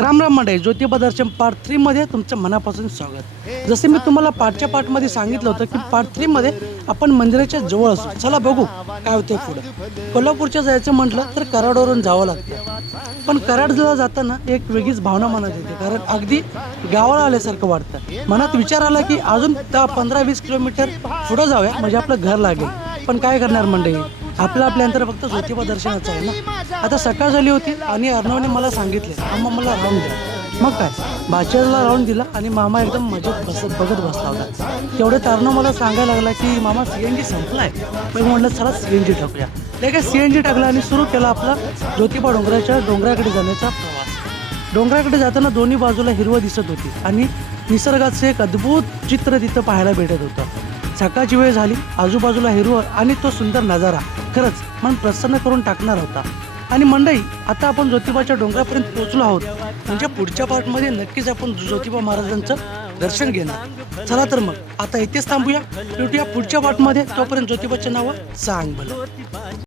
राम राम मंडळी, ज्योतिबा दर्शन पार्ट 3 मध्ये तुमचं मनापासून स्वागत। जसे मी तुम्हाला पार्टच्या पार्टमध्ये सांगितलं होतं की पार्ट 3 मध्ये आपण मंदिराच्या जवळ असू। चला बघू काय होते पुढे। कोल्हापूरच्या जायचं म्हटलं तर कराडवरून जावं लागतं, पण कराडला जाताना एक वेगळीच भावना मनात येते, कारण अगदी गावाला आल्यासारखं वाटतं। मनात विचार आला की अजून 15-20 किलोमीटर पुढे जाऊया म्हणजे आपलं घर लागेल, पण काय करणार मंडळी, आपलं अंतर फक्त ज्योतिबा दर्शनाचं आहे ना। आता सकाळ झाली होती आणि अर्णवने मला सांगितले, मामा मला राऊंड द्या। मग काय, बाचेला राऊंड दिला आणि मामा एकदम मजेत बघत बसला होता। तेवढ्यात अर्णव मला सांगायला लागला की मामा CNG संपलाय। मी म्हटलं चला CNG टाकूया। लगेच CNG टाकला आणि सुरू केला आपला ज्योतिबा डोंगराकडे जाण्याचा प्रवास। डोंगराकडे जाताना दोन्ही बाजूला हिरवं दिसत होती आणि निसर्गाचं एक अद्भुत चित्र तिथं पाहायला भेटत होतं। सकाळची वेळ झाली, आजूबाजूला हिरवळ आणि तो सुंदर नजारा खरंच मन प्रसन्न करून टाकणार होता। आणि मंडळी, आता आपण ज्योतिबाच्या डोंगरापर्यंत पोहोचलो आहोत, म्हणजे पुढच्या पार्टमध्ये नक्कीच आपण ज्योतिबा महाराजांचं दर्शन घेणार। चला तर मग आता इथेच थांबूया, भेटूया पुढच्या पार्टमध्ये। तोपर्यंत ज्योतिबाचे नाव सांग भलं।